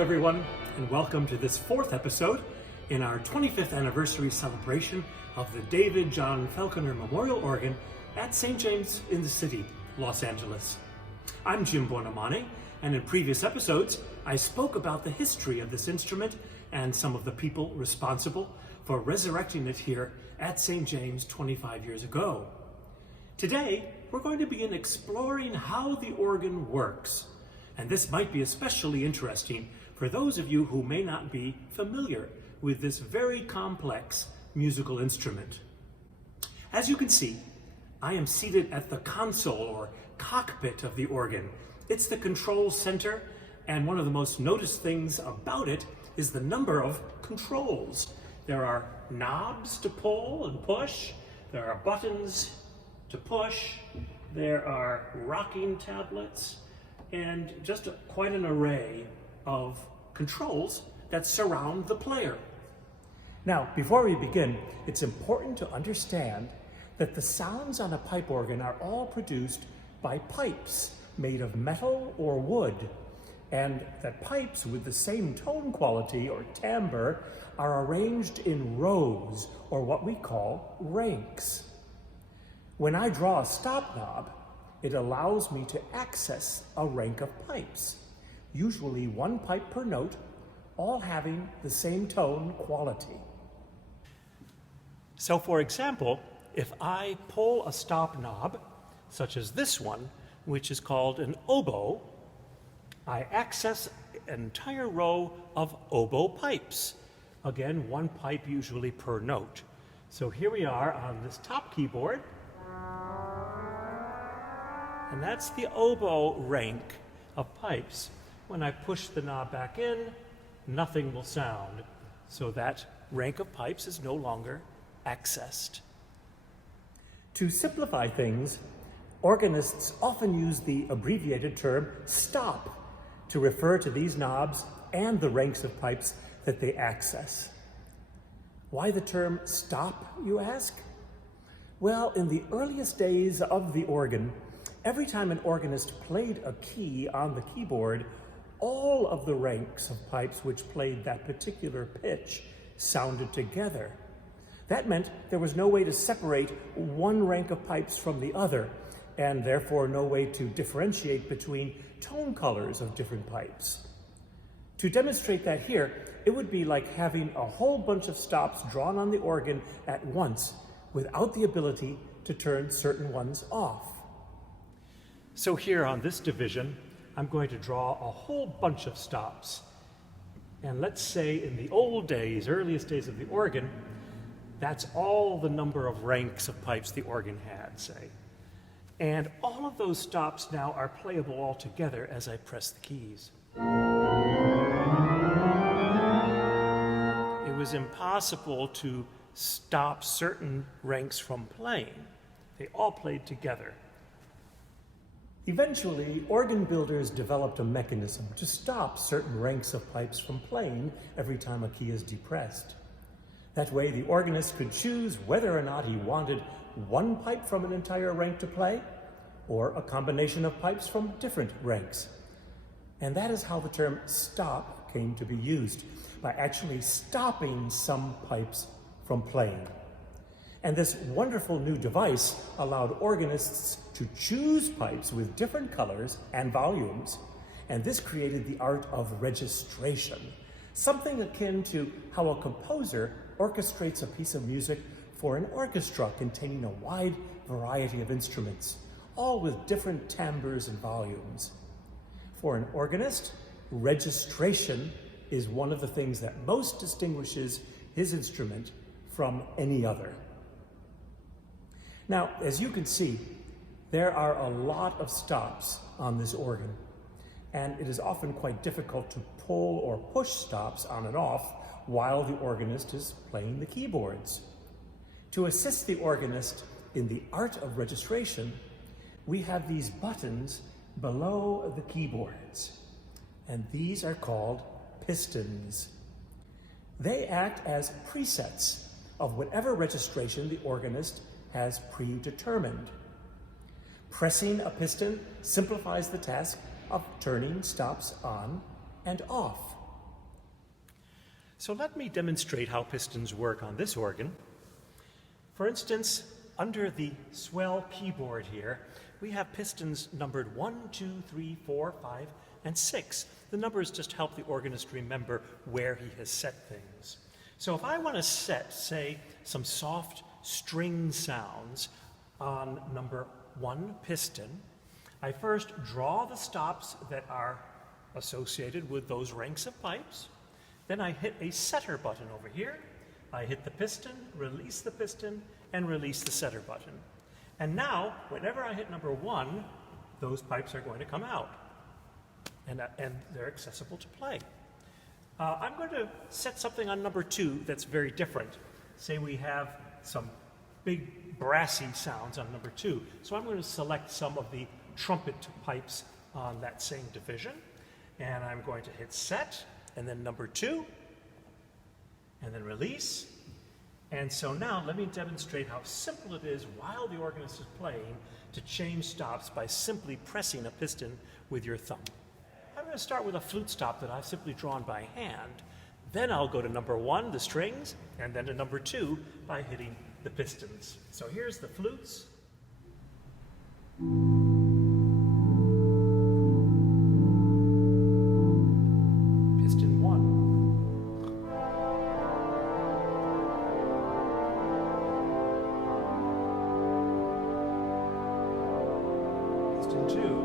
everyone, and welcome to this fourth episode in our 25th anniversary celebration of the David John Falconer Memorial Organ at St. James in the City, Los Angeles. I'm Jim Bonamane, and in previous episodes, I spoke about the history of this instrument and some of the people responsible for resurrecting it here at St. James 25 years ago. Today, we're going to begin exploring how the organ works. And this might be especially interesting for those of you who may not be familiar with this very complex musical instrument. As you can see, I am seated at the console or cockpit of the organ. It's the control center, and one of the most noticed things about it is the number of controls. There are knobs to pull and push, there are buttons to push, there are rocking tablets, and just quite an array of controls that surround the player. Now, before we begin, it's important to understand that the sounds on a pipe organ are all produced by pipes made of metal or wood, and that pipes with the same tone quality or timbre are arranged in rows, or what we call ranks. When I draw a stop knob, it allows me to access a rank of pipes, usually one pipe per note, all having the same tone quality. So for example, if I pull a stop knob, such as this one, which is called an oboe, I access an entire row of oboe pipes. Again, one pipe usually per note. So here we are on this top keyboard, and that's the oboe rank of pipes. When I push the knob back in, nothing will sound. So that rank of pipes is no longer accessed. To simplify things, organists often use the abbreviated term stop to refer to these knobs and the ranks of pipes that they access. Why the term stop, you ask? Well, in the earliest days of the organ, every time an organist played a key on the keyboard, all of the ranks of pipes which played that particular pitch sounded together. That meant there was no way to separate one rank of pipes from the other, and therefore no way to differentiate between tone colors of different pipes. To demonstrate that here, it would be like having a whole bunch of stops drawn on the organ at once without the ability to turn certain ones off. So here on this division, I'm going to draw a whole bunch of stops. And let's say in the old days, earliest days of the organ, that's all the number of ranks of pipes the organ had, say. And all of those stops now are playable all together as I press the keys. It was impossible to stop certain ranks from playing. They all played together. Eventually, organ builders developed a mechanism to stop certain ranks of pipes from playing every time a key is depressed. That way, the organist could choose whether or not he wanted one pipe from an entire rank to play, or a combination of pipes from different ranks. And that is how the term stop came to be used, by actually stopping some pipes from playing. And this wonderful new device allowed organists to choose pipes with different colors and volumes, and this created the art of registration, something akin to how a composer orchestrates a piece of music for an orchestra containing a wide variety of instruments, all with different timbres and volumes. For an organist, registration is one of the things that most distinguishes his instrument from any other. Now, as you can see, there are a lot of stops on this organ, and it is often quite difficult to pull or push stops on and off while the organist is playing the keyboards. To assist the organist in the art of registration, we have these buttons below the keyboards, and these are called pistons. They act as presets of whatever registration the organist has predetermined. Pressing a piston simplifies the task of turning stops on and off. So let me demonstrate how pistons work on this organ. For instance, under the swell keyboard here, we have pistons numbered 1, 2, 3, 4, 5, and 6. The numbers just help the organist remember where he has set things. So if I want to set, say, some soft string sounds on number 1 piston, I first draw the stops that are associated with those ranks of pipes. Then I hit a setter button over here. I hit the piston, and release the setter button. And now, whenever I hit number 1, those pipes are going to come out. And they're accessible to play. I'm going to set something on number 2 that's very different. Say we have some big brassy sounds on number 2. So I'm going to select some of the trumpet pipes on that same division. And I'm going to hit set, and then number 2, and then release. And so now let me demonstrate how simple it is while the organist is playing to change stops by simply pressing a piston with your thumb. I'm going to start with a flute stop that I've simply drawn by hand. Then I'll go to number 1, the strings, and then to number 2 by hitting the pistons. So here's the flutes. Piston 1. Piston 2.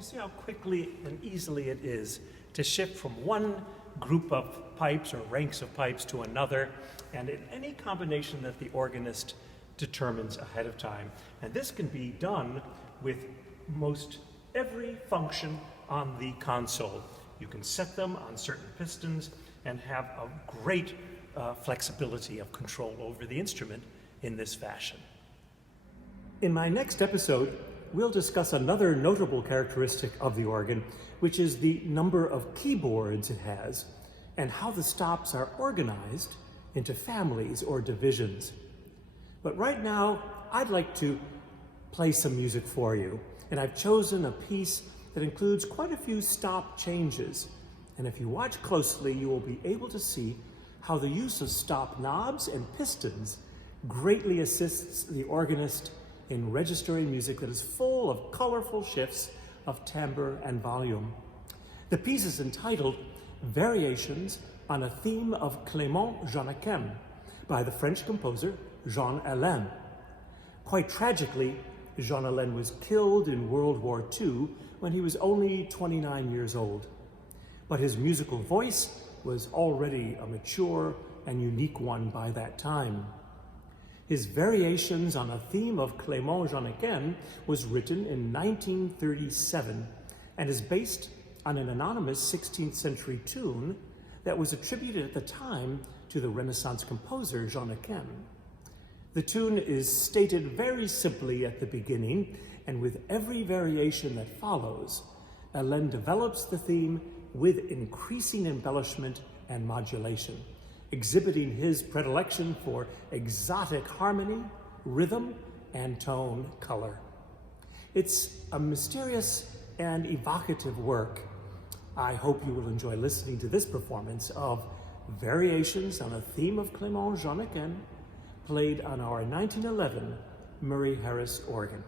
See how quickly and easily it is to shift from one group of pipes or ranks of pipes to another, and in any combination that the organist determines ahead of time. And this can be done with most every function on the console. You can set them on certain pistons and have a great flexibility of control over the instrument in this fashion. In my next episode, we'll discuss another notable characteristic of the organ, which is the number of keyboards it has, and how the stops are organized into families or divisions. But right now, I'd like to play some music for you, and I've chosen a piece that includes quite a few stop changes. And if you watch closely, you will be able to see how the use of stop knobs and pistons greatly assists the organist in registering music that is full of colorful shifts of timbre and volume. The piece is entitled Variations on a Theme of Clément Jannequin by the French composer Alain. Quite tragically, Alain was killed in World War II when he was only 29 years old. But his musical voice was already a mature and unique one by that time. His Variations on a Theme of Clément Jannequin was written in 1937 and is based on an anonymous 16th century tune that was attributed at the time to the Renaissance composer Jannequin. The tune is stated very simply at the beginning, and with every variation that follows, Alain develops the theme with increasing embellishment and modulation, exhibiting his predilection for exotic harmony, rhythm, and tone color. It's a mysterious and evocative work. I hope you will enjoy listening to this performance of Variations on a Theme of Clément Jannequin, played on our 1911 Murray Harris organ.